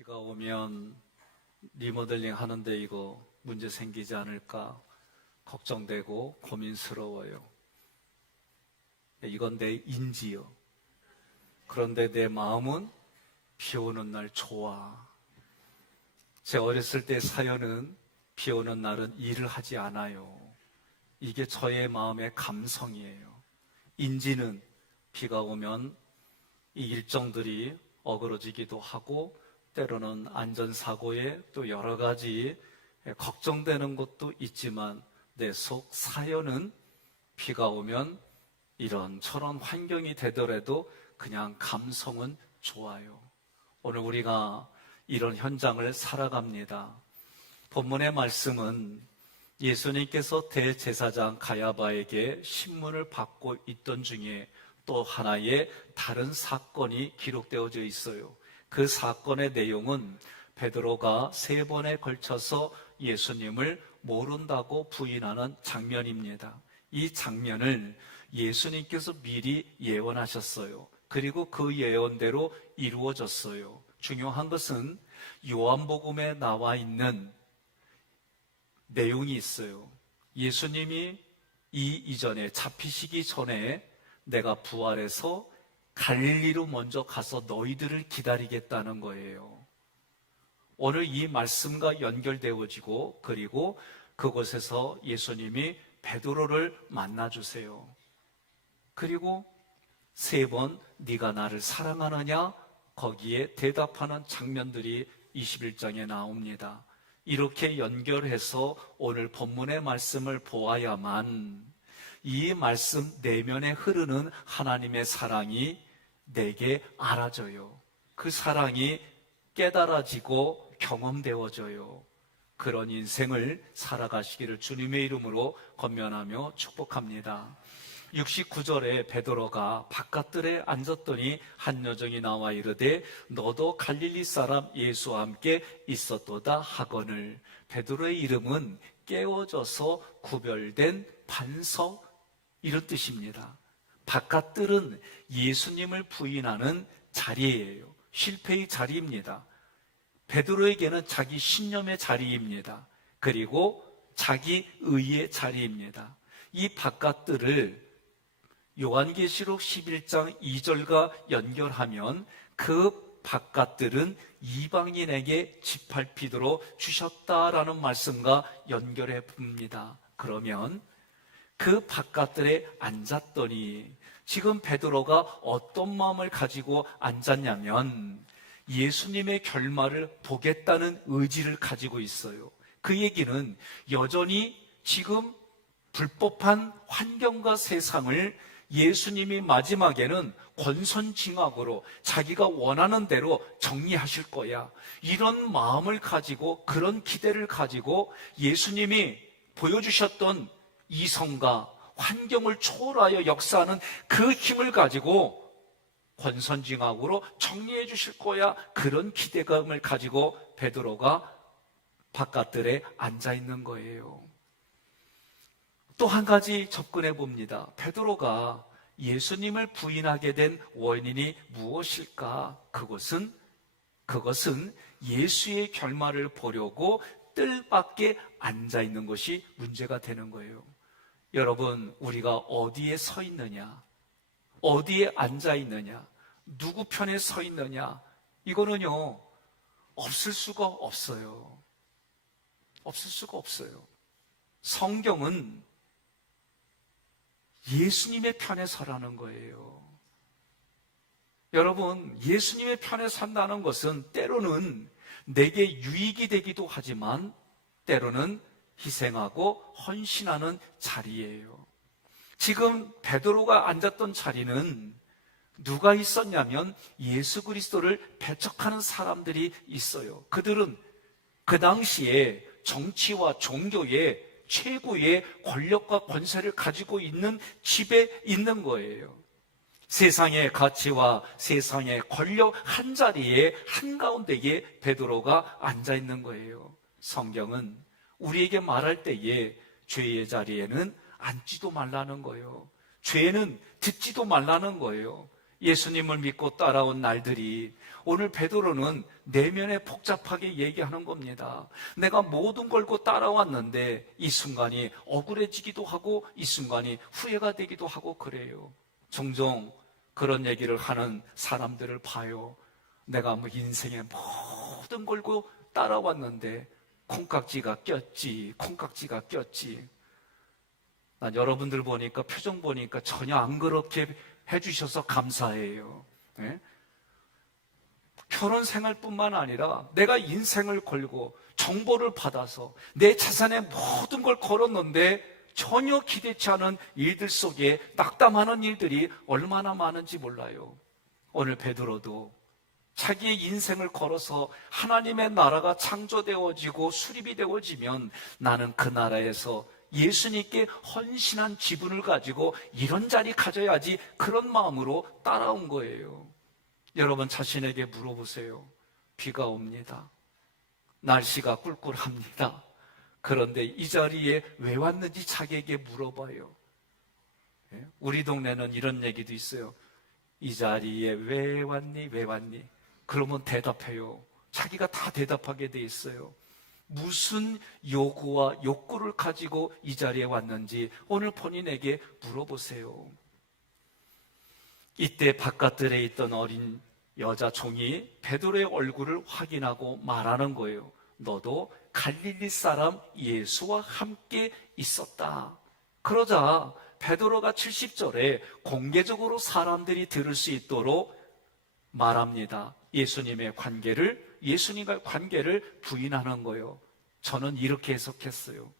비가 오면 리모델링 하는데 이거 문제 생기지 않을까 걱정되고 고민스러워요. 이건 내 인지요. 그런데 내 마음은 비 오는 날 좋아. 제 어렸을 때 사연은 비 오는 날은 일을 하지 않아요. 이게 저의 마음의 감성이에요. 인지는 비가 오면 이 일정들이 어그러지기도 하고 때로는 안전사고에 또 여러 가지 걱정되는 것도 있지만 내 속 사연은 비가 오면 이런저런 환경이 되더라도 그냥 감성은 좋아요. 오늘 우리가 이런 현장을 살아갑니다. 본문의 말씀은 예수님께서 대제사장 가야바에게 신문을 받고 있던 중에 또 하나의 다른 사건이 기록되어져 있어요. 그 사건의 내용은 베드로가 3번에 걸쳐서 예수님을 모른다고 부인하는 장면입니다. 이 장면을 예수님께서 미리 예언하셨어요. 그리고 그 예언대로 이루어졌어요. 중요한 것은 요한복음에 나와 있는 내용이 있어요. 예수님이 이전에 잡히시기 전에 내가 부활해서 갈릴리로 먼저 가서 너희들을 기다리겠다는 거예요. 오늘 이 말씀과 연결되어지고 그리고 그곳에서 예수님이 베드로를 만나주세요. 그리고 3번 네가 나를 사랑하느냐? 거기에 대답하는 장면들이 21장에 나옵니다. 이렇게 연결해서 오늘 본문의 말씀을 보아야만 이 말씀 내면에 흐르는 하나님의 사랑이 내게 알아져요. 그 사랑이 깨달아지고 경험되어져요. 그런 인생을 살아가시기를 주님의 이름으로 권면하며 축복합니다. 69절에 베드로가 바깥들에 앉았더니 한 여종이 나와 이르되 너도 갈릴리 사람 예수와 함께 있었도다 하거늘. 베드로의 이름은 깨어져서 구별된 반석, 이런 뜻입니다. 바깥들은 예수님을 부인하는 자리예요. 실패의 자리입니다. 베드로에게는 자기 신념의 자리입니다. 그리고 자기 의의 자리입니다. 이 바깥들을 요한계시록 11장 2절과 연결하면 그 바깥들은 이방인에게 지팔피도로 주셨다라는 말씀과 연결해 봅니다. 그러면 그 바깥들에 앉았더니 지금 베드로가 어떤 마음을 가지고 앉았냐면 예수님의 결말을 보겠다는 의지를 가지고 있어요. 그 얘기는 여전히 지금 불법한 환경과 세상을 예수님이 마지막에는 권선징악으로 자기가 원하는 대로 정리하실 거야. 이런 마음을 가지고 그런 기대를 가지고 예수님이 보여주셨던 이성과 환경을 초월하여 역사하는 그 힘을 가지고 권선징악으로 정리해 주실 거야. 그런 기대감을 가지고 베드로가 바깥들에 앉아 있는 거예요. 또 한 가지 접근해 봅니다. 베드로가 예수님을 부인하게 된 원인이 무엇일까? 그것은 예수의 결말을 보려고 뜰 밖에 앉아 있는 것이 문제가 되는 거예요. 여러분, 우리가 어디에 서 있느냐? 어디에 앉아 있느냐? 누구 편에 서 있느냐? 이거는요, 없을 수가 없어요. 없을 수가 없어요. 성경은 예수님의 편에 서라는 거예요. 여러분, 예수님의 편에 산다는 것은 때로는 내게 유익이 되기도 하지만 때로는 희생하고 헌신하는 자리예요. 지금 베드로가 앉았던 자리는 누가 있었냐면 예수 그리스도를 배척하는 사람들이 있어요. 그들은 그 당시에 정치와 종교의 최고의 권력과 권세를 가지고 있는 집에 있는 거예요. 세상의 가치와 세상의 권력 한 자리에 한가운데에 베드로가 앉아 있는 거예요. 성경은 우리에게 말할 때에 죄의 자리에는 앉지도 말라는 거예요. 죄는 듣지도 말라는 거예요. 예수님을 믿고 따라온 날들이 오늘 베드로는 내면에 복잡하게 얘기하는 겁니다. 내가 모든 걸고 따라왔는데 이 순간이 억울해지기도 하고 이 순간이 후회가 되기도 하고 그래요. 종종 그런 얘기를 하는 사람들을 봐요. 내가 뭐 인생의 모든 걸고 따라왔는데 콩깍지가 꼈지. 난 여러분들 보니까 표정 보니까 전혀 안 그렇게 해주셔서 감사해요. 네? 결혼 생활뿐만 아니라 내가 인생을 걸고 정보를 받아서 내 자산의 모든 걸 걸었는데 전혀 기대치 않은 일들 속에 낙담하는 일들이 얼마나 많은지 몰라요. 오늘 베드로도 자기의 인생을 걸어서 하나님의 나라가 창조되어지고 수립이 되어지면 나는 그 나라에서 예수님께 헌신한 지분을 가지고 이런 자리 가져야지, 그런 마음으로 따라온 거예요. 여러분 자신에게 물어보세요. 비가 옵니다. 날씨가 꿀꿀합니다. 그런데 이 자리에 왜 왔는지 자기에게 물어봐요. 우리 동네는 이런 얘기도 있어요. 이 자리에 왜 왔니? 그러면 대답해요. 자기가 다 대답하게 돼 있어요. 무슨 요구와 욕구를 가지고 이 자리에 왔는지 오늘 본인에게 물어보세요. 이때 바깥들에 있던 어린 여자 종이 베드로의 얼굴을 확인하고 말하는 거예요. 너도 갈릴리 사람 예수와 함께 있었다. 그러자 베드로가 70절에 공개적으로 사람들이 들을 수 있도록 말합니다. 예수님과 관계를 부인하는 거예요. 저는 이렇게 해석했어요.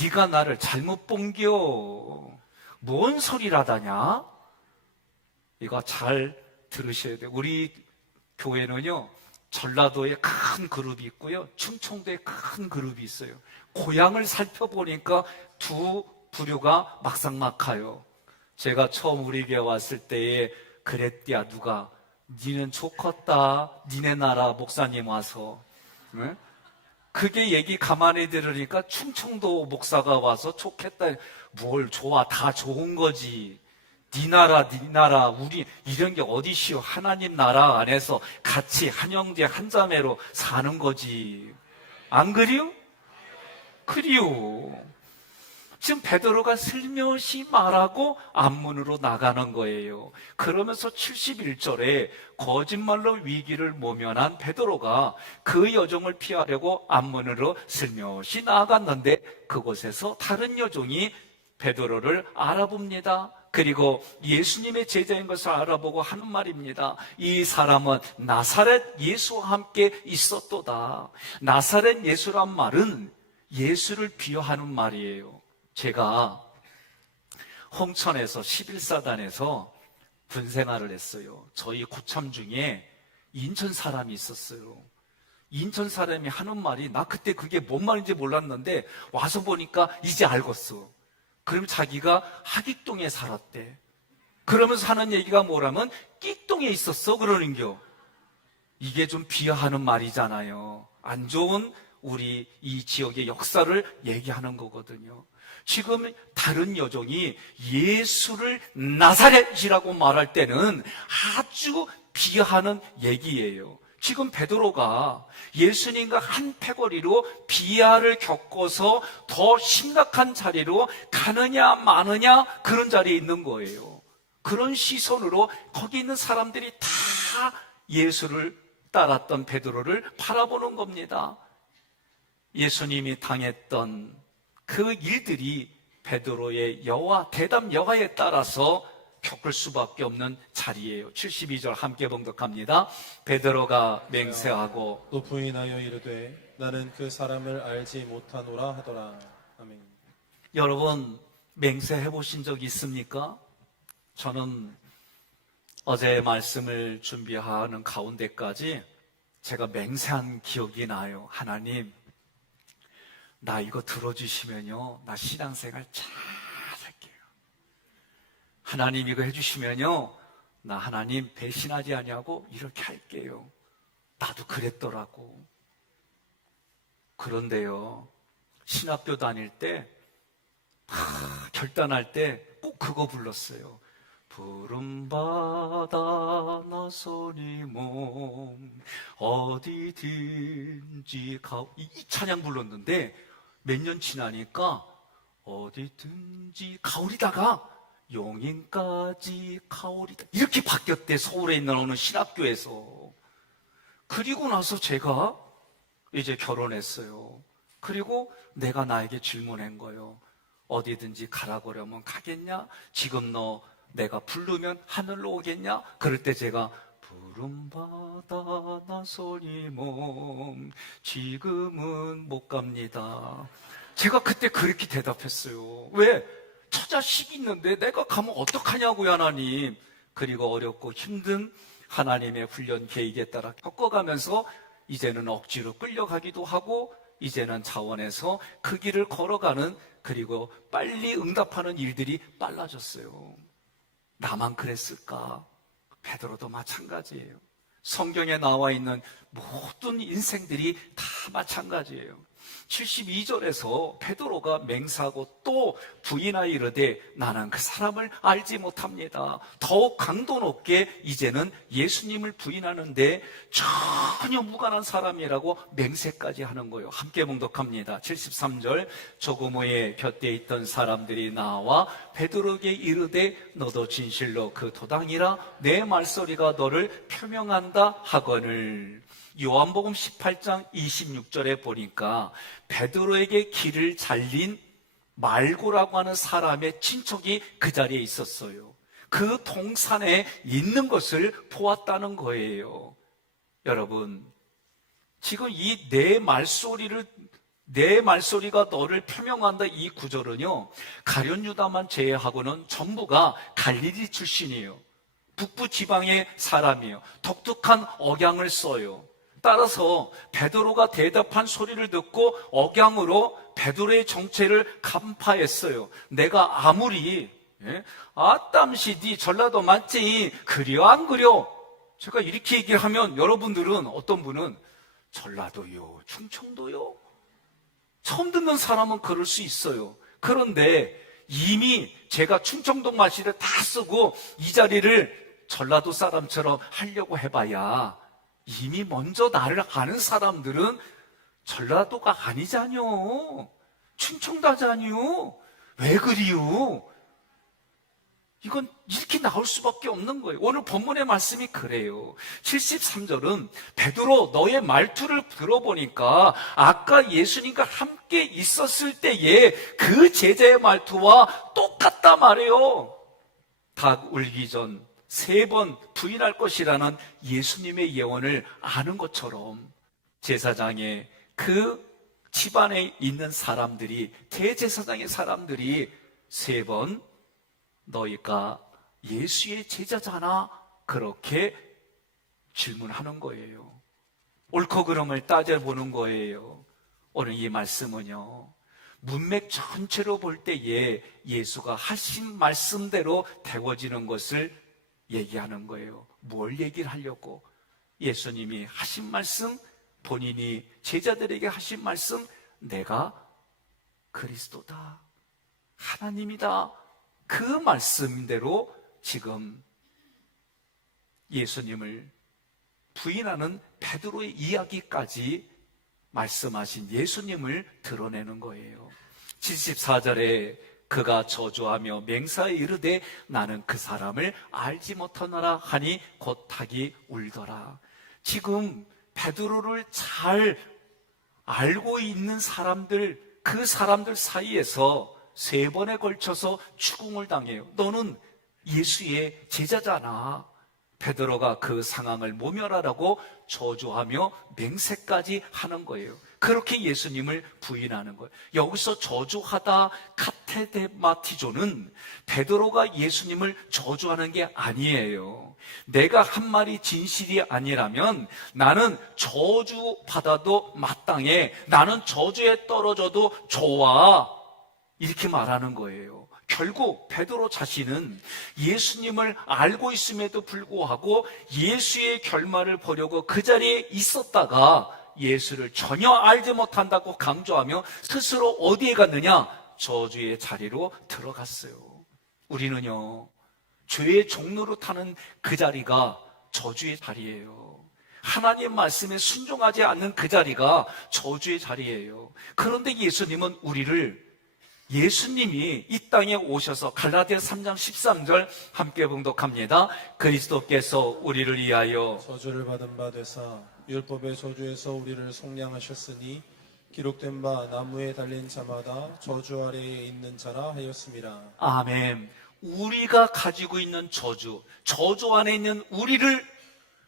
네가 나를 잘못 본겨. 뭔 소리라다냐? 이거 잘 들으셔야 돼요. 우리 교회는요, 전라도에 큰 그룹이 있고요, 충청도에 큰 그룹이 있어요. 고향을 살펴보니까 두 부류가 막상막하요. 제가 처음 우리 교회 왔을 때에 그랬디야, 누가 니는 좋겠다, 니네 나라 목사님 와서. 네? 그게 얘기 가만히 들으니까 충청도 목사가 와서 좋겠다. 뭘 좋아, 다 좋은 거지. 니 나라, 우리 이런 게 어디시오. 하나님 나라 안에서 같이 한 형제 한 자매로 사는 거지. 안 그리요? 그리요. 지금 베드로가 슬며시 말하고 앞문으로 나가는 거예요. 그러면서 71절에 거짓말로 위기를 모면한 베드로가 그 여종을 피하려고 앞문으로 슬며시 나아갔는데 그곳에서 다른 여종이 베드로를 알아봅니다. 그리고 예수님의 제자인 것을 알아보고 하는 말입니다. 이 사람은 나사렛 예수와 함께 있었도다. 나사렛 예수란 말은 예수를 비유하는 말이에요. 제가 홍천에서 11사단에서 군생활을 했어요. 저희 구참 중에 인천 사람이 있었어요. 인천 사람이 하는 말이, 나 그때 그게 뭔 말인지 몰랐는데 와서 보니까 이제 알겠어. 그럼 자기가 하객동에 살았대. 그러면서 하는 얘기가 뭐라면 끽동에 있었어 그러는겨. 이게 좀 비하하는 말이잖아요. 안 좋은 우리 이 지역의 역사를 얘기하는 거거든요. 지금 다른 여종이 예수를 나사렛이라고 말할 때는 아주 비하하는 얘기예요. 지금 베드로가 예수님과 한 패거리로 비하를 겪어서 더 심각한 자리로 가느냐 마느냐, 그런 자리에 있는 거예요. 그런 시선으로 거기 있는 사람들이 다 예수를 따랐던 베드로를 바라보는 겁니다. 예수님이 당했던 그 일들이 베드로의 대담 여하에 따라서 겪을 수밖에 없는 자리예요. 72절 함께 봉독합니다. 베드로가 맹세하고 또 부인하여 이르되 나는 그 사람을 알지 못하노라 하더라. 아멘. 여러분 맹세해 보신 적 있습니까? 저는 어제 말씀을 준비하는 가운데까지 제가 맹세한 기억이 나요. 하나님, 나 이거 들어주시면요, 나 신앙생활 잘 할게요. 하나님 이거 해주시면요, 나 하나님 배신하지 아니하고 이렇게 할게요. 나도 그랬더라고. 그런데요, 신학교 다닐 때 결단할 때 꼭 그거 불렀어요. 푸른 바다 나서니 몸 어디든지 이 찬양 불렀는데 몇 년 지나니까 어디든지 가오리다가 용인까지 가오리다 이렇게 바뀌었대. 서울에 있는 어느 신학교에서. 그리고 나서 제가 이제 결혼했어요. 그리고 내가 나에게 질문한 거예요. 어디든지 가라고 그러면 가겠냐? 지금 너 내가 부르면 하늘로 오겠냐? 그럴 때 제가 푸른 바다 나서니 몸 지금은 못 갑니다. 제가 그때 그렇게 대답했어요. 왜? 처자식이 있는데 내가 가면 어떡하냐고요, 하나님. 그리고 어렵고 힘든 하나님의 훈련 계획에 따라 겪어가면서 이제는 억지로 끌려가기도 하고 이제는 자원에서 그 길을 걸어가는, 그리고 빨리 응답하는 일들이 빨라졌어요. 나만 그랬을까? 베드로도 마찬가지예요. 성경에 나와 있는 모든 인생들이 다 마찬가지예요. 72절에서 베드로가 맹세하고 또 부인하여 이르되 나는 그 사람을 알지 못합니다. 더욱 강도 높게 이제는 예수님을 부인하는데 전혀 무관한 사람이라고 맹세까지 하는 거예요. 함께 봉독합니다. 73절 조금 후에 곁에 있던 사람들이 나와 베드로에게 이르되 너도 진실로 그 도당이라 내 말소리가 너를 표명한다 하거늘. 요한복음 18장 26절에 보니까 베드로에게 길을 잘린 말고라고 하는 사람의 친척이 그 자리에 있었어요. 그 동산에 있는 것을 보았다는 거예요. 여러분, 지금 이 내 말소리가 너를 표명한다 이 구절은요, 가룟 유다만 제외하고는 전부가 갈릴리 출신이에요. 북부 지방의 사람이에요. 독특한 억양을 써요. 따라서 베드로가 대답한 소리를 듣고 억양으로 베드로의 정체를 간파했어요. 내가 아무리 아땀시 니 전라도 맞지? 그려 안 그려? 제가 이렇게 얘기를 하면 여러분들은, 어떤 분은 전라도요, 충청도요? 처음 듣는 사람은 그럴 수 있어요. 그런데 이미 제가 충청도 말씨를 다 쓰고 이 자리를 전라도 사람처럼 하려고 해봐야 이미 먼저 나를 아는 사람들은 전라도가 아니잖요, 충청도잖요, 왜 그리요? 이건 이렇게 나올 수밖에 없는 거예요. 오늘 본문의 말씀이 그래요. 73절은 베드로 너의 말투를 들어보니까 아까 예수님과 함께 있었을 때의 그 제자의 말투와 똑같다 말이에요. 닭 울기 전 3번 부인할 것이라는 예수님의 예언을 아는 것처럼 제사장의 그 집안에 있는 사람들이, 대제사장의 사람들이 3번 너희가 예수의 제자잖아, 그렇게 질문하는 거예요. 옳고 그름을 따져보는 거예요. 오늘 이 말씀은요, 문맥 전체로 볼 때에 예수가 하신 말씀대로 되어지는 것을 얘기하는 거예요. 뭘 얘기를 하려고? 예수님이 하신 말씀, 본인이 제자들에게 하신 말씀, 내가 그리스도다, 하나님이다, 그 말씀대로 지금 예수님을 부인하는 베드로의 이야기까지 말씀하신 예수님을 드러내는 거예요. 74절에 그가 저주하며 맹세하여 이르되 나는 그 사람을 알지 못하노라 하니 곧 닭이 울더라. 지금 베드로를 잘 알고 있는 사람들, 그 사람들 사이에서 3번에 걸쳐서 추궁을 당해요. 너는 예수의 제자잖아. 베드로가 그 상황을 모면하라고 저주하며 맹세까지 하는 거예요. 그렇게 예수님을 부인하는 거예요. 여기서 저주하다 카테데마티조는 베드로가 예수님을 저주하는 게 아니에요. 내가 한 말이 진실이 아니라면 나는 저주받아도 마땅해, 나는 저주에 떨어져도 좋아, 이렇게 말하는 거예요. 결국 베드로 자신은 예수님을 알고 있음에도 불구하고 예수의 결말을 보려고 그 자리에 있었다가 예수를 전혀 알지 못한다고 강조하며 스스로 어디에 갔느냐? 저주의 자리로 들어갔어요. 우리는요, 죄의 종로로 타는 그 자리가 저주의 자리예요. 하나님의 말씀에 순종하지 않는 그 자리가 저주의 자리예요. 그런데 예수님은 예수님이 이 땅에 오셔서 갈라디아 3장 13절 함께 봉독합니다. 그리스도께서 우리를 위하여 저주를 받은 바 되사 율법의 저주에서 우리를 속량하셨으니 기록된 바 나무에 달린 자마다 저주 아래에 있는 자라 하였습니다. 아멘. 우리가 가지고 있는 저주 안에 있는 우리를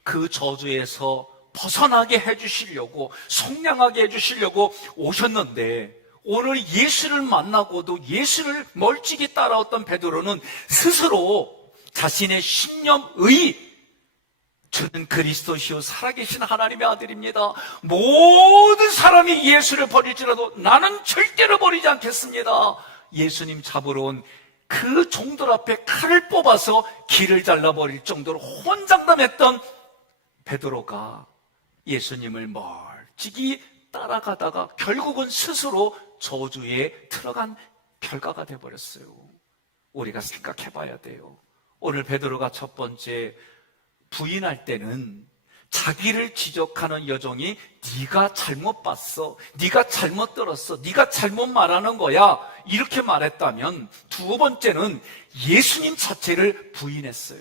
그 저주에서 벗어나게 해주시려고, 속량하게 해주시려고 오셨는데, 오늘 예수를 만나고도 예수를 멀찍이 따라왔던 베드로는 스스로 자신의 신념의 저는 그리스도시요 살아계신 하나님의 아들입니다. 모든 사람이 예수를 버릴지라도 나는 절대로 버리지 않겠습니다. 예수님 잡으러 온 그 종들 앞에 칼을 뽑아서 길을 잘라버릴 정도로 혼장담했던 베드로가 예수님을 멀찍이 따라가다가 결국은 스스로 저주에 들어간 결과가 되어버렸어요. 우리가 생각해 봐야 돼요. 오늘 베드로가 첫 번째 부인할 때는 자기를 지적하는 여종이 네가 잘못 봤어, 네가 잘못 들었어, 네가 잘못 말하는 거야 이렇게 말했다면, 두 번째는 예수님 자체를 부인했어요.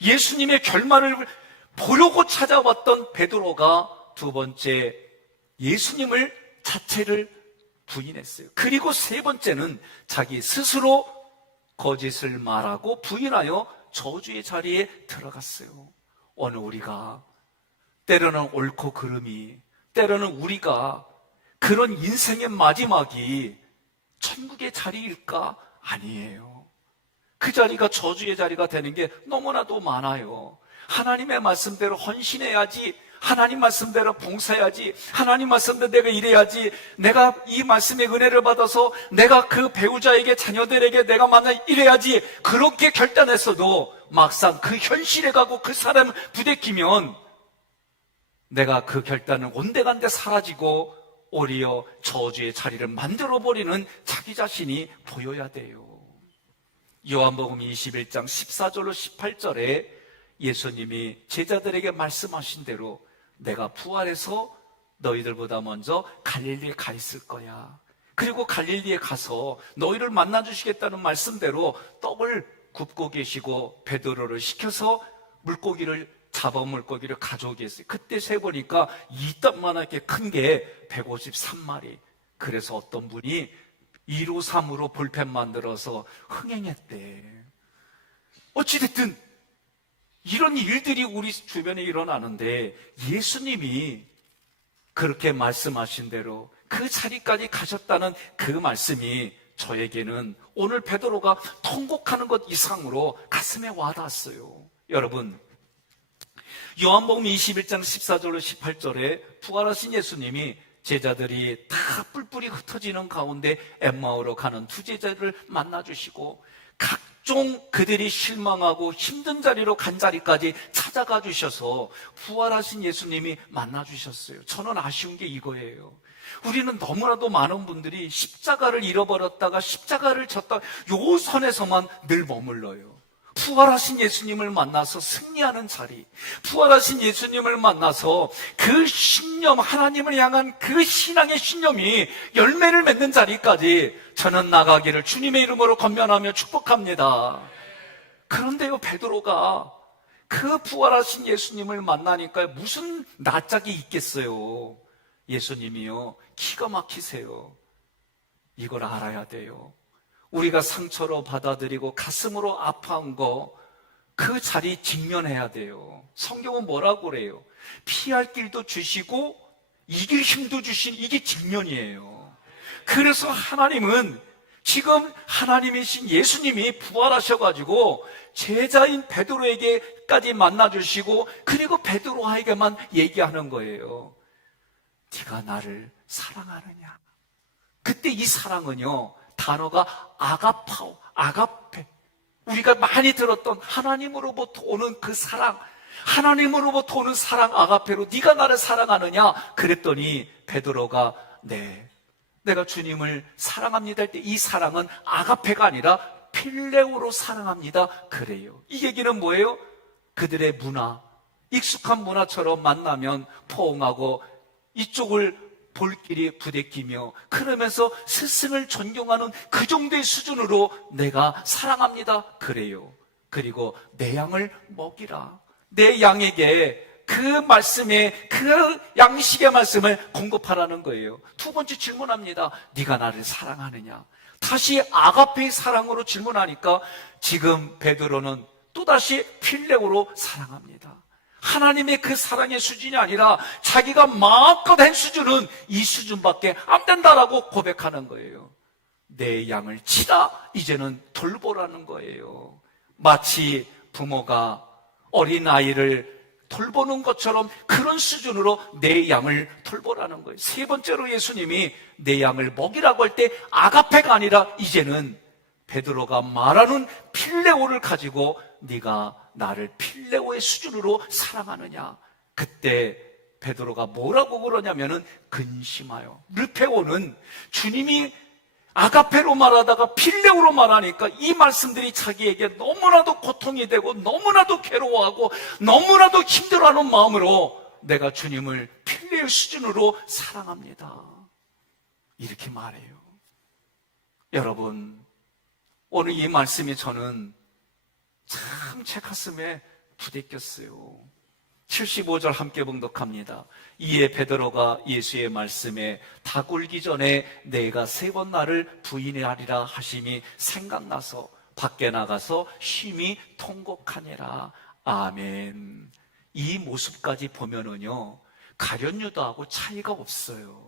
예수님의 결말을 보려고 찾아왔던 베드로가 두 번째 예수님을 자체를 부인했어요. 그리고 세 번째는 자기 스스로 거짓을 말하고 부인하여 저주의 자리에 들어갔어요. 오늘 우리가 때로는 옳고 그름이, 때로는 우리가 그런 인생의 마지막이 천국의 자리일까? 아니에요. 그 자리가 저주의 자리가 되는 게 너무나도 많아요. 하나님의 말씀대로 헌신해야지, 하나님 말씀대로 봉사해야지, 하나님 말씀대로 내가 일해야지, 내가 이 말씀의 은혜를 받아서 내가 그 배우자에게, 자녀들에게 내가 만나 이래야지, 그렇게 결단했어도 막상 그 현실에 가고 그 사람을 부대끼면 내가 그 결단을 온데간데 사라지고 오히려 저주의 자리를 만들어버리는 자기 자신이 보여야 돼요. 요한복음 21장 14절로 18절에 예수님이 제자들에게 말씀하신 대로 내가 부활해서 너희들보다 먼저 갈릴리에 가 있을 거야. 그리고 갈릴리에 가서 너희를 만나주시겠다는 말씀대로 떡을 굽고 계시고 베드로를 시켜서 잡아온 물고기를 가져오게 했어요. 그때 세보니까 이 떡만하게 큰 게 153마리. 그래서 어떤 분이 2로 3으로 볼펜 만들어서 흥행했대. 어찌됐든 이런 일들이 우리 주변에 일어나는데 예수님이 그렇게 말씀하신 대로 그 자리까지 가셨다는 그 말씀이 저에게는 오늘 베드로가 통곡하는 것 이상으로 가슴에 와닿았어요. 여러분, 요한복음 21장 14절로 18절에 부활하신 예수님이 제자들이 다 뿔뿔이 흩어지는 가운데 엠마오로 가는 두 제자를 만나주시고 각종 그들이 실망하고 힘든 자리로 간 자리까지 찾아가 주셔서 부활하신 예수님이 만나주셨어요. 저는 아쉬운 게 이거예요. 우리는 너무나도 많은 분들이 십자가를 잃어버렸다가 십자가를 졌다 요 선에서만 늘 머물러요. 부활하신 예수님을 만나서 승리하는 자리, 부활하신 예수님을 만나서 그 신념, 하나님을 향한 그 신앙의 신념이 열매를 맺는 자리까지 저는 나가기를 주님의 이름으로 권면하며 축복합니다. 그런데요, 베드로가 그 부활하신 예수님을 만나니까 무슨 낯짝이 있겠어요. 예수님이요, 기가 막히세요. 이걸 알아야 돼요. 우리가 상처로 받아들이고 가슴으로 아파한 거, 그 자리 직면해야 돼요. 성경은 뭐라고 그래요? 피할 길도 주시고 이길 힘도 주신, 이게 직면이에요. 그래서 하나님은 지금 하나님이신 예수님이 부활하셔가지고 제자인 베드로에게까지 만나주시고, 그리고 베드로에게만 얘기하는 거예요. 네가 나를 사랑하느냐? 그때 이 사랑은요, 단어가 아가파오, 아가페. 우리가 많이 들었던 하나님으로부터 오는 그 사랑, 하나님으로부터 오는 사랑 아가페로 네가 나를 사랑하느냐? 그랬더니 베드로가 네, 내가 주님을 사랑합니다 할 때 이 사랑은 아가페가 아니라 필레오로 사랑합니다. 그래요. 이 얘기는 뭐예요? 그들의 문화, 익숙한 문화처럼 만나면 포옹하고 이쪽을 볼끼리 부대끼며 그러면서 스승을 존경하는 그 정도의 수준으로 내가 사랑합니다. 그래요. 그리고 내 양을 먹이라. 내 양에게 그 말씀에 그 양식의 말씀을 공급하라는 거예요. 두 번째 질문합니다. 네가 나를 사랑하느냐? 다시 아가페의 사랑으로 질문하니까 지금 베드로는 또다시 필레오로 사랑합니다. 하나님의 그 사랑의 수준이 아니라 자기가 마음껏 한 수준은 이 수준밖에 안 된다라고 고백하는 거예요. 내 양을 치라, 이제는 돌보라는 거예요. 마치 부모가 어린아이를 돌보는 것처럼 그런 수준으로 내 양을 돌보라는 거예요. 세 번째로 예수님이 내 양을 먹이라고 할 때 아가페가 아니라 이제는 베드로가 말하는 필레오를 가지고 네가 나를 필레오의 수준으로 사랑하느냐. 그때 베드로가 뭐라고 그러냐면은 근심하여. 르페오는 주님이 아가페로 말하다가 필레오로 말하니까 이 말씀들이 자기에게 너무나도 고통이 되고 너무나도 괴로워하고 너무나도 힘들어하는 마음으로 내가 주님을 필레오 수준으로 사랑합니다. 이렇게 말해요. 여러분, 오늘 이 말씀이 저는 참 제 가슴에 부대꼈어요. 75절 함께 봉독합니다. 이에 베드로가 예수의 말씀에 닭 울기 전에 내가 3번 나를 부인하리라 하심이 생각나서 밖에 나가서 심히 통곡하니라. 아멘. 이 모습까지 보면은요, 가룟 유다하고 차이가 없어요.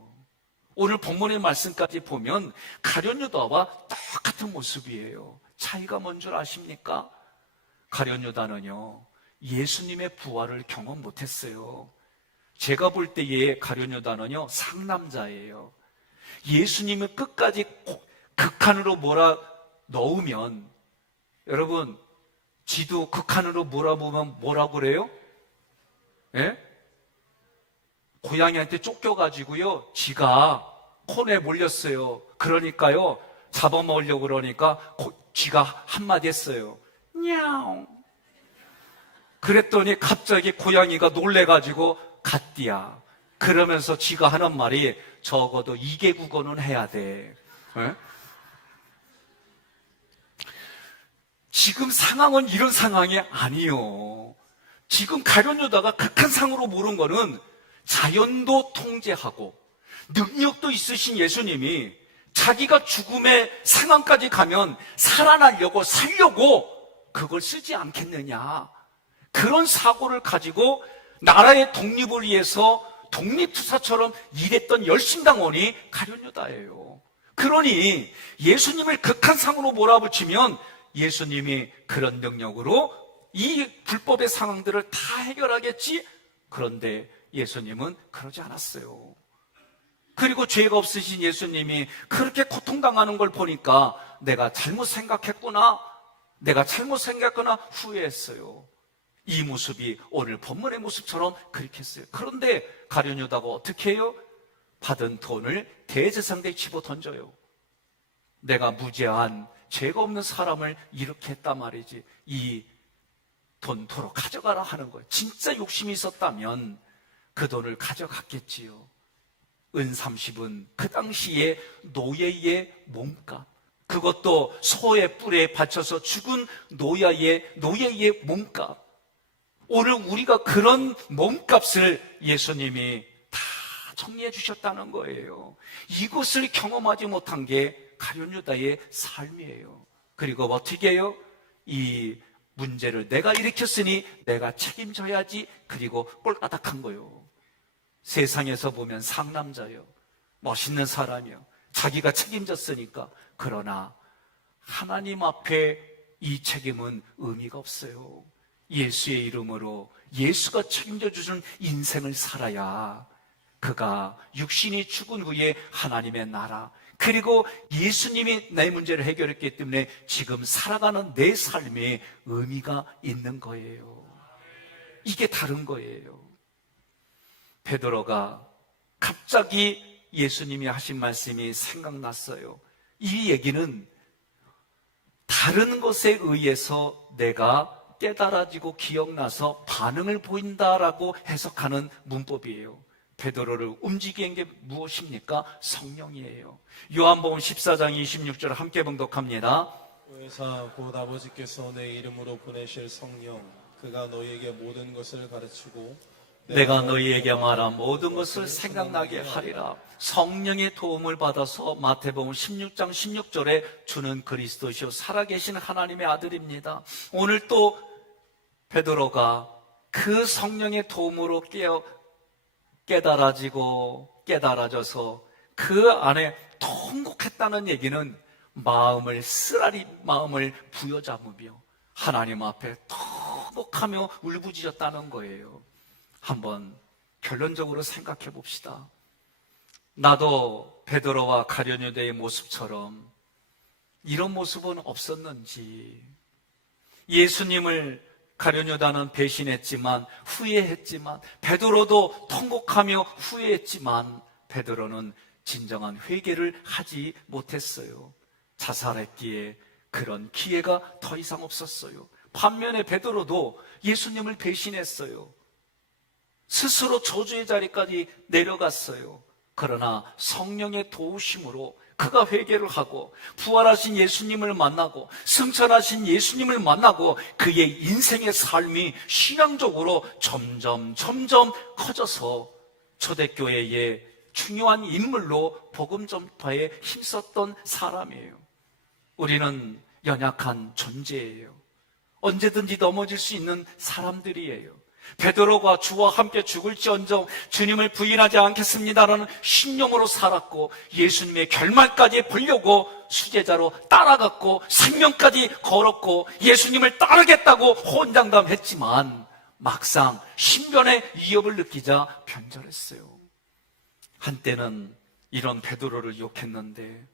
오늘 본문의 말씀까지 보면 가룟 유다와 똑같은 모습이에요. 차이가 뭔 줄 아십니까? 가룟 유다는요, 예수님의 부활을 경험 못했어요. 제가 볼 때의 가룟 유다는요, 상남자예요. 예수님을 끝까지 극한으로 몰아 넣으면, 여러분, 지도 극한으로 몰아보면 뭐라고 그래요? 예? 고양이한테 쫓겨가지고요, 지가 콘에 몰렸어요. 그러니까요, 잡아먹으려고 그러니까 쥐가 한마디 했어요. 냐옹. 그랬더니 갑자기 고양이가 놀래가지고 갓디야. 그러면서 쥐가 하는 말이 적어도 2개 국어는 해야 돼. 에? 지금 상황은 이런 상황이 아니요. 지금 가룟 유다가 극한 상으로 모른 거는 자연도 통제하고 능력도 있으신 예수님이 자기가 죽음의 상황까지 가면 살아나려고 살려고 그걸 쓰지 않겠느냐. 그런 사고를 가지고 나라의 독립을 위해서 독립투사처럼 일했던 열심당원이 가룟 유다예요. 그러니 예수님을 극한 상으로 몰아붙이면 예수님이 그런 능력으로 이 불법의 상황들을 다 해결하겠지? 그런데 예수님은 그러지 않았어요. 그리고 죄가 없으신 예수님이 그렇게 고통당하는 걸 보니까 내가 잘못 생각했구나, 내가 잘못 생각했구나 후회했어요. 이 모습이 오늘 본문의 모습처럼 그렇게 했어요. 그런데 가룟 유다가 어떻게 해요? 받은 돈을 대제사장에게 집어 던져요. 내가 무죄한 죄가 없는 사람을 이렇게 했단 말이지. 이 돈 도로 가져가라 하는 거예요. 진짜 욕심이 있었다면 그 돈을 가져갔겠지요. 은 30은 그 당시에 노예의 몸값, 그것도 소의 뿔에 받쳐서 죽은 노예의 몸값. 오늘 우리가 그런 몸값을 예수님이 다 정리해 주셨다는 거예요. 이것을 경험하지 못한 게 가룟 유다의 삶이에요. 그리고 어떻게 해요? 이 문제를 내가 일으켰으니 내가 책임져야지. 그리고 꼴까닥한 거예요. 세상에서 보면 상남자요, 멋있는 사람이요, 자기가 책임졌으니까. 그러나 하나님 앞에 이 책임은 의미가 없어요. 예수의 이름으로 예수가 책임져 주신 인생을 살아야 그가 육신이 죽은 후에 하나님의 나라, 그리고 예수님이 내 문제를 해결했기 때문에 지금 살아가는 내 삶에 의미가 있는 거예요. 이게 다른 거예요. 베드로가 갑자기 예수님이 하신 말씀이 생각났어요. 이 얘기는 다른 것에 의해서 내가 깨달아지고 기억나서 반응을 보인다라고 해석하는 문법이에요. 베드로를 움직이는 게 무엇입니까? 성령이에요. 요한복음 14장 26절 함께 봉독합니다. 회사 곧 아버지께서 내 이름으로 보내실 성령 그가 너희에게 모든 것을 가르치고 내가 너희에게 말한 모든 것을 생각나게 하리라. 성령의 도움을 받아서 마태복음 16장 16절에 주는 그리스도시요 살아계신 하나님의 아들입니다. 오늘 또 베드로가 그 성령의 도움으로 깨달아져서 그 안에 통곡했다는 얘기는 쓰라리 마음을 부여잡으며 하나님 앞에 통곡하며 울부짖었다는 거예요. 한번 결론적으로 생각해 봅시다. 나도 베드로와 가룟유다의 모습처럼 이런 모습은 없었는지, 예수님을 가룟유다는 배신했지만 후회했지만, 베드로도 통곡하며 후회했지만 베드로는 진정한 회개를 하지 못했어요. 자살했기에 그런 기회가 더 이상 없었어요. 반면에 베드로도 예수님을 배신했어요. 스스로 저주의 자리까지 내려갔어요. 그러나 성령의 도우심으로 그가 회개를 하고 부활하신 예수님을 만나고 승천하신 예수님을 만나고 그의 인생의 삶이 신앙적으로 점점 커져서 초대교회의 중요한 인물로 복음 전파에 힘썼던 사람이에요. 우리는 연약한 존재예요. 언제든지 넘어질 수 있는 사람들이에요. 베드로가 주와 함께 죽을지언정 주님을 부인하지 않겠습니다라는 신념으로 살았고, 예수님의 결말까지 보려고 수제자로 따라갔고 생명까지 걸었고 예수님을 따르겠다고 혼장담했지만 막상 신변의 위협을 느끼자 변절했어요. 한때는 이런 베드로를 욕했는데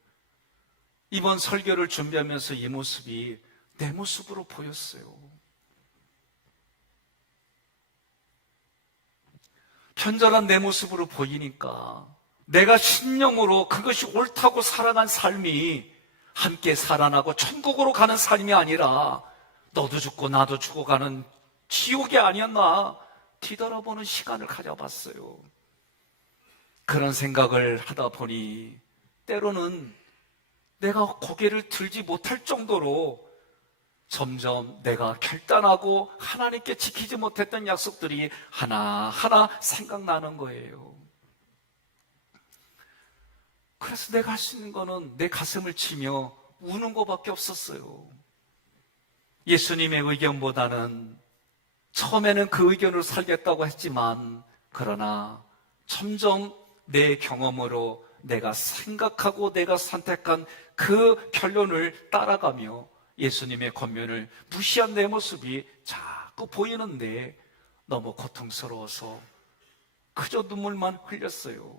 이번 설교를 준비하면서 이 모습이 내 모습으로 보였어요. 편절한 내 모습으로 보이니까 내가 신령으로 그것이 옳다고 살아간 삶이 함께 살아나고 천국으로 가는 삶이 아니라 너도 죽고 나도 죽어가는 지옥이 아니었나 뒤돌아보는 시간을 가져봤어요. 그런 생각을 하다 보니 때로는 내가 고개를 들지 못할 정도로 점점 내가 결단하고 하나님께 지키지 못했던 약속들이 하나하나 생각나는 거예요. 그래서 내가 할 수 있는 거는 내 가슴을 치며 우는 것밖에 없었어요. 예수님의 의견보다는 처음에는 그 의견으로 살겠다고 했지만 그러나 점점 내 경험으로 내가 생각하고 내가 선택한 그 결론을 따라가며 예수님의 권면을 무시한 내 모습이 자꾸 보이는데 너무 고통스러워서 그저 눈물만 흘렸어요.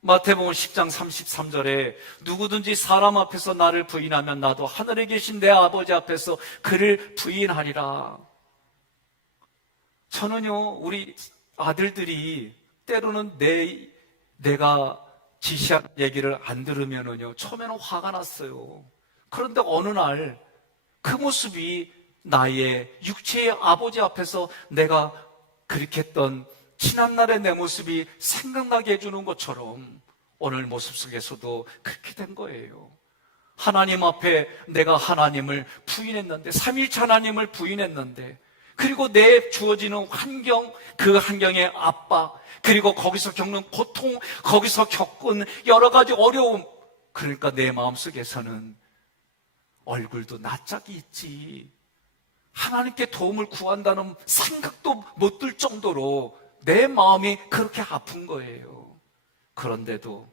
마태복음 10장 33절에 누구든지 사람 앞에서 나를 부인하면 나도 하늘에 계신 내 아버지 앞에서 그를 부인하리라. 저는요, 우리 아들들이 때로는 내가 지시한 얘기를 안 들으면은요, 처음에는 화가 났어요. 그런데 어느 날 그 모습이 나의 육체의 아버지 앞에서 내가 그렇게 했던 지난날의 내 모습이 생각나게 해주는 것처럼 오늘 모습 속에서도 그렇게 된 거예요. 하나님 앞에 내가 하나님을 부인했는데, 삼위일체 하나님을 부인했는데, 그리고 내 주어지는 환경, 그 환경의 압박, 그리고 거기서 겪는 고통, 거기서 겪은 여러 가지 어려움, 그러니까 내 마음속에서는 얼굴도 낯짝이 있지, 하나님께 도움을 구한다는 생각도 못 들 정도로 내 마음이 그렇게 아픈 거예요. 그런데도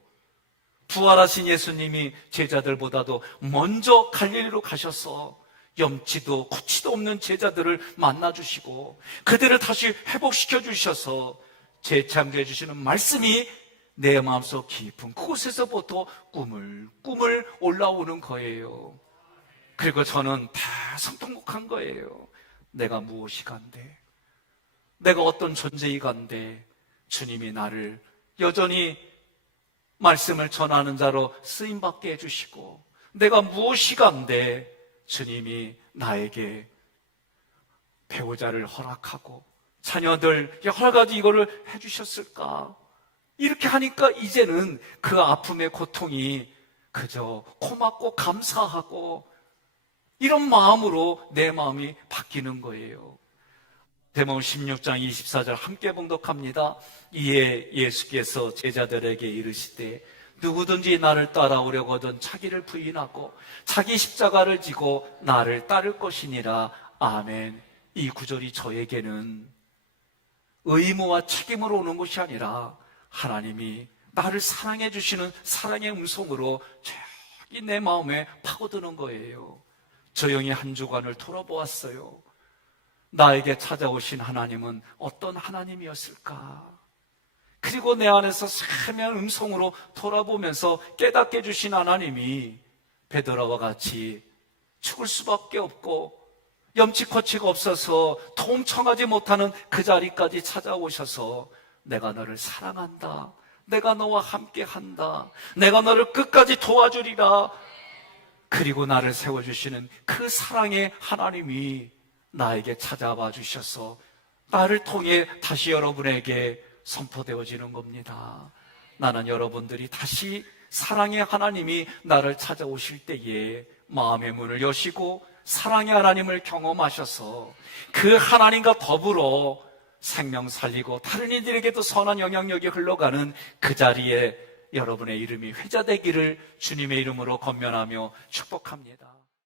부활하신 예수님이 제자들보다도 먼저 갈릴리로 가셔서 염치도 고치도 없는 제자들을 만나주시고 그들을 다시 회복시켜 주셔서 재창조해 주시는 말씀이 내 마음속 깊은 그곳에서부터 꾸물꾸물 올라오는 거예요. 그리고 저는 다 성통곡한 거예요. 내가 무엇이간데, 내가 어떤 존재이간데 주님이 나를 여전히 말씀을 전하는 자로 쓰임받게 해주시고, 내가 무엇이간데 주님이 나에게 배우자를 허락하고 자녀들 여러 가지 이거를 해주셨을까? 이렇게 하니까 이제는 그 아픔의 고통이 그저 고맙고 감사하고 이런 마음으로 내 마음이 바뀌는 거예요. 데모음 16장 24절 함께 봉독합니다. 이에 예수께서 제자들에게 이르시되 누구든지 나를 따라오려거든 자기를 부인하고 자기 십자가를 지고 나를 따를 것이니라. 아멘. 이 구절이 저에게는 의무와 책임으로 오는 것이 아니라 하나님이 나를 사랑해 주시는 사랑의 음성으로 저기 내 마음에 파고드는 거예요. 조용히 한 주간을 돌아보았어요. 나에게 찾아오신 하나님은 어떤 하나님이었을까? 그리고 내 안에서 세미한 음성으로 돌아보면서 깨닫게 해주신 하나님이 베드로와 같이 죽을 수밖에 없고 염치코치가 없어서 통청하지 못하는 그 자리까지 찾아오셔서 내가 너를 사랑한다, 내가 너와 함께한다, 내가 너를 끝까지 도와주리라, 그리고 나를 세워주시는 그 사랑의 하나님이 나에게 찾아와 주셔서 나를 통해 다시 여러분에게 선포되어지는 겁니다. 나는 여러분들이 다시 사랑의 하나님이 나를 찾아오실 때에 마음의 문을 여시고 사랑의 하나님을 경험하셔서 그 하나님과 더불어 생명 살리고 다른 이들에게도 선한 영향력이 흘러가는 그 자리에 여러분의 이름이 회자되기를 주님의 이름으로 권면하며 축복합니다.